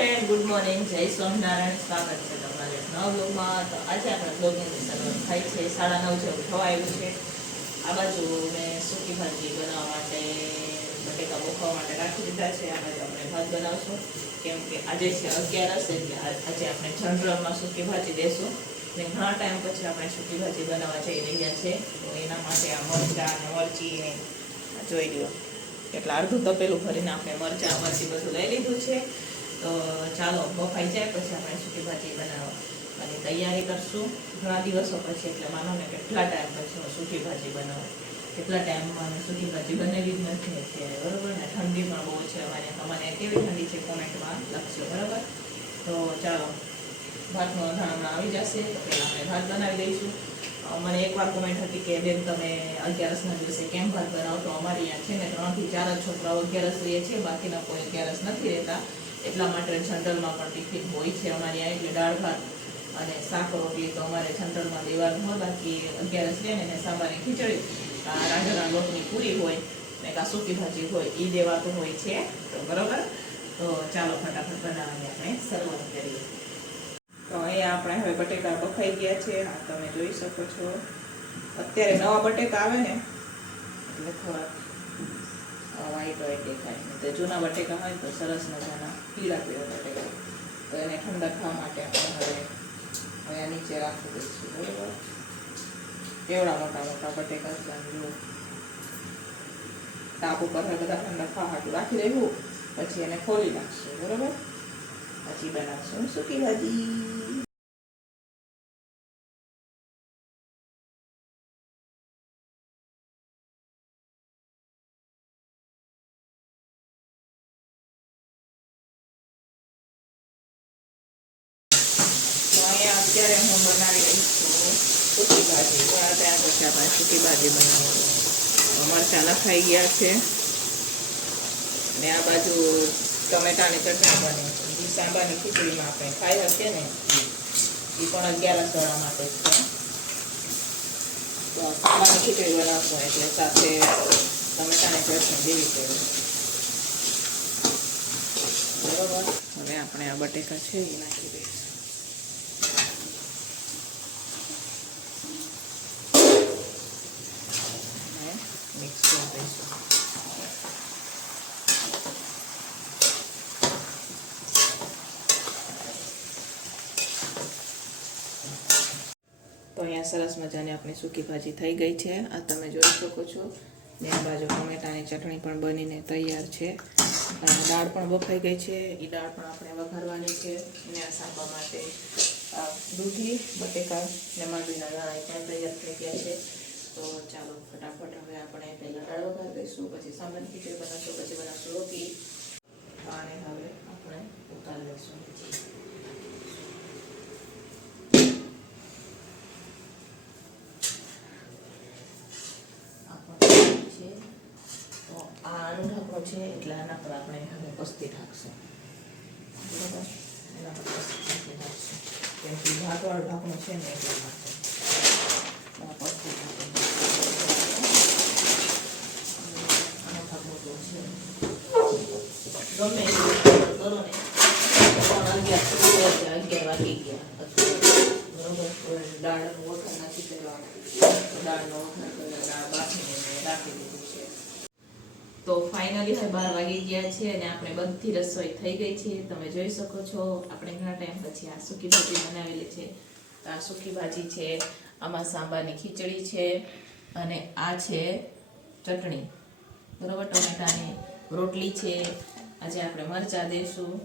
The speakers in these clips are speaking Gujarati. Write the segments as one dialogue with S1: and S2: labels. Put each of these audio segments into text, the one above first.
S1: Friend, good morning. જય સ્વામિનારાયણ. સ્વાગત છે તમારે નવ બ્લોગમાં તો આજે આપણે બ્લોગની શરૂઆત થાય છે. સાડા નવ જેવું થવા આવ્યું છે. આ બાજુ મેં સૂકી ભાજી બનાવવા માટે, બટેકા બોખવા માટે રાખી દીધા છે. આ બાજુ આપણે ભાત બનાવશું. કેમ કે આજે છે અગિયારસ એટલે આજે આપણે જનરલમાં સૂકી ભાજી દેશું. ને ઘણા ટાઈમ પછી આપણે સૂકી ભાજી બનાવવા જઈ રહ્યા છે. તો એના માટે આ મરચાં અને મરચી જોઈ લો એટલે અડધું તપેલું ભરીને આપણે મરચાં, મરચી બધું લઈ લીધું છે. તો ચાલો, બફાઈ જાય પછી આપણે સૂકી ભાજી અને તૈયારી કરશું. ઘણા દિવસો પછી, એટલે માનો ને કેટલા ટાઈમ પછી હું સૂકી ભાજી બનાવું. કેટલા ટાઈમમાં સૂકી ભાજી બનાવી જ નથી અત્યારે, બરાબર ને? ઠંડી પણ બહુ છે અમારે. તમારે કેવી ઠંડી છે કોમેન્ટમાં લખજો, બરાબર? તો ચાલો, ભાતનું અંધાણ આવી જશે, તો પહેલાં આપણે ભાત બનાવી દઈશું. મને એકવાર કોમેન્ટ હતી કે, બેન, તમે અગિયારસના દિવસે કેમ ભાત બનાવો? તો અમારી અહીંયા છે ને ત્રણથી ચાર જ છોકરાઓ અગિયારસ રહીએ છીએ, બાકીના કોઈ અગિયારસ નથી રહેતા. એટલા માટે જનરલમાં પણ ટિફિન હોય છે અમારી અહીંયા એટલે દાળ ભાત અને શાક રોટલી તો અમારે જનરલમાં દેવાનું હોય બાકી. અગિયારસ રહે ને એને સાંભારની ખીચડી રાંધણા લોટની પૂરી હોય, ને કાં સૂકી ભાજી હોય એ દેવાતું હોય છે. તો બરોબર? તો ચાલો ફટાફટ બનાવવાની આપણે શરૂઆત કરીએ. તો અહીંયા આપણે હવે બટેકા બફાઈ ગયા છે. આ તમે જોઈ શકો છો. અત્યારે નવા બટેકા આવે ને, એટલે થોડાક વાઈટ વાઈટ દેખાય. તો જૂના બટેકા હોય તો સરસ મજાના પીળા પીળા બટેકા. તો એને ઠંડા ખાવા માટે આપણે હવે હવે નીચે રાખી દઈશું, બરોબર? કેવડા મોટા મોટા બટેકા જુઓ. તાપ ઉપર હવે બધા ઠંડા ખાવા હાટું રાખી દેવું પછી એને ખોલી નાખશું, બરોબર? પછી બનાવશું. સૂકી ભાજી ભાજી આ ત્યાં પછી આપણે સૂકી ભાજી બનાવવાનું મરચાં નખાઈ ગયા છે. ને આ બાજુ ટમેટાની ચટણી બને જે સાંબાની ખીચડીમાં આપણે ખાઈ શકીએ ને એ પણ અગિયારસ વાળા માટે છે. તો સાંબાની ખીચડી બનાવશું એટલે સાથે ટમેટાની ચટણી જેવી છે. બરોબર? હવે આપણે આ બટેકા છે એ નાખી દઈશું અને મિક્સ કરી દઈશું તો અહીંયા સરસ મજાની આપણી સૂકી ભાજી થઈ ગઈ છે. આ તમે જોઈ શકો છો. ને આ બાજુ ટમેટાની ચટણી પણ બનીને તૈયાર છે. અને દાળ પણ બફાઈ ગઈ છે. એ દાળ પણ આપણે વઘારવાની છે. ને આ સાંભા માટે દૂધી, બટેકા ને માંડવીના દાણા પણ તૈયાર થઈ ગયા છે. તો ચાલો ફટાફટ હવે આપણે પહેલાં દાળ વઘાર દઈશું પછી સામાન ખીચડી બનાવશું, પછી બનાવશું રોટી અને હવે આપણે ઉતારી લઈશું આ પણ છે તો આ છે એટલે આના પર આપણે હવે પસ્તી ઢાંકશું બરાબર? એના પર પસ્તી ઢાંકશું કેમ કે ભાતવાળું ઢાંકણું છે ને એટલા માટે પસ્તી આનો ઢાંકણું તો છે. ગમે કરો ને. અગિયાર વાગી ગયા. બરોબર? દાળનો વઘાર નથી કરવાનો. દાળનો વઘાર કરીને દાળ બાફીને રાખી દીધું તો ફાઇનલી હવે બાર વાગી ગયા છે અને આપણે બધી રસોઈ થઈ ગઈ છે. તમે જોઈ શકો છો, આપણે ઘણા ટાઈમ પછી આ સૂકી ભાજી બનાવેલી છે. તો આ સૂકી ભાજી છે, આમાં સાંબાની ખીચડી છે અને આ છે ચટણી. બરોબર? ટમેટાની રોટલી છે. આજે આપણે મરચાં દઈશું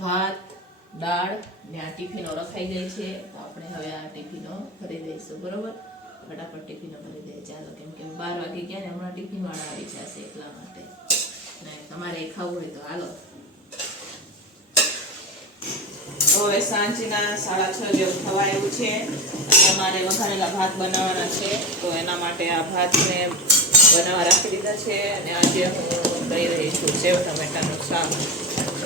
S1: ભાત, દાળ ને આ ટિફિનો રખાઈ ગઈ છે. તો આપણે હવે આ ટિફિનો ભરી દઈશું. બરોબર? ફટાફટ ટિફિનો ભરી દે ચાલો. કેમ કે બાર વાગે ગયા ને હમણાં ટિફિન વાળા આવી જશે એટલા માટે. ને તમારે ખાવું હોય તો હાલો. હવે સાંજના સાડા છ જેવું થવા એવું છે. અમારે વઘારેલા ભાત બનાવવાના છે. તો એના માટે આ ભાતને બનાવવા રાખી દીધા છે. અને આજે હું કહી રહી છું સેવ ટમેટાનું શાક.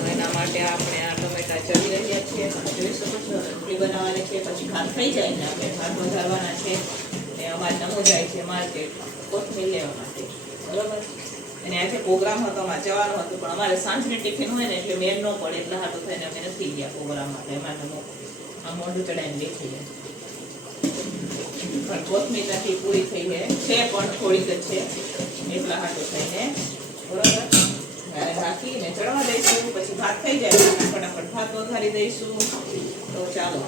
S1: તો એના માટે આપણે આ ટમેટા ચડી રહ્યા છીએ. જોઈ શકો છો, રોટલી બનાવવાની છે, પછી ભાત થઈ જાય ને આપણે ભાત વધારવાના છે. ને અમારે નમો જાય છે માર્કેટ, કોથમીર લેવા માટે. બરાબર? અને આજે પ્રોગ્રામ હતો, અમારે જવાનું હતું, પણ અમારે સાંજની ટિફિન હોય ને એટલે મેળ ન પડે, એટલે હાટું થઈને અમે નથી ગયા પ્રોગ્રામ માટે. એમાં નમો આ મોઢું ચડાવીને બેસી ગયા પણ કોથમીર નથી પૂરી થઈ છે પણ થોડીક જ છે, એટલા હાટું થઈને. બરોબર? ત્યારે રાખીને ચડવા દઈશું પછી ભાત થઈ જાય ફટાફટ ભાત વધારી દઈશું. તો ચાલો.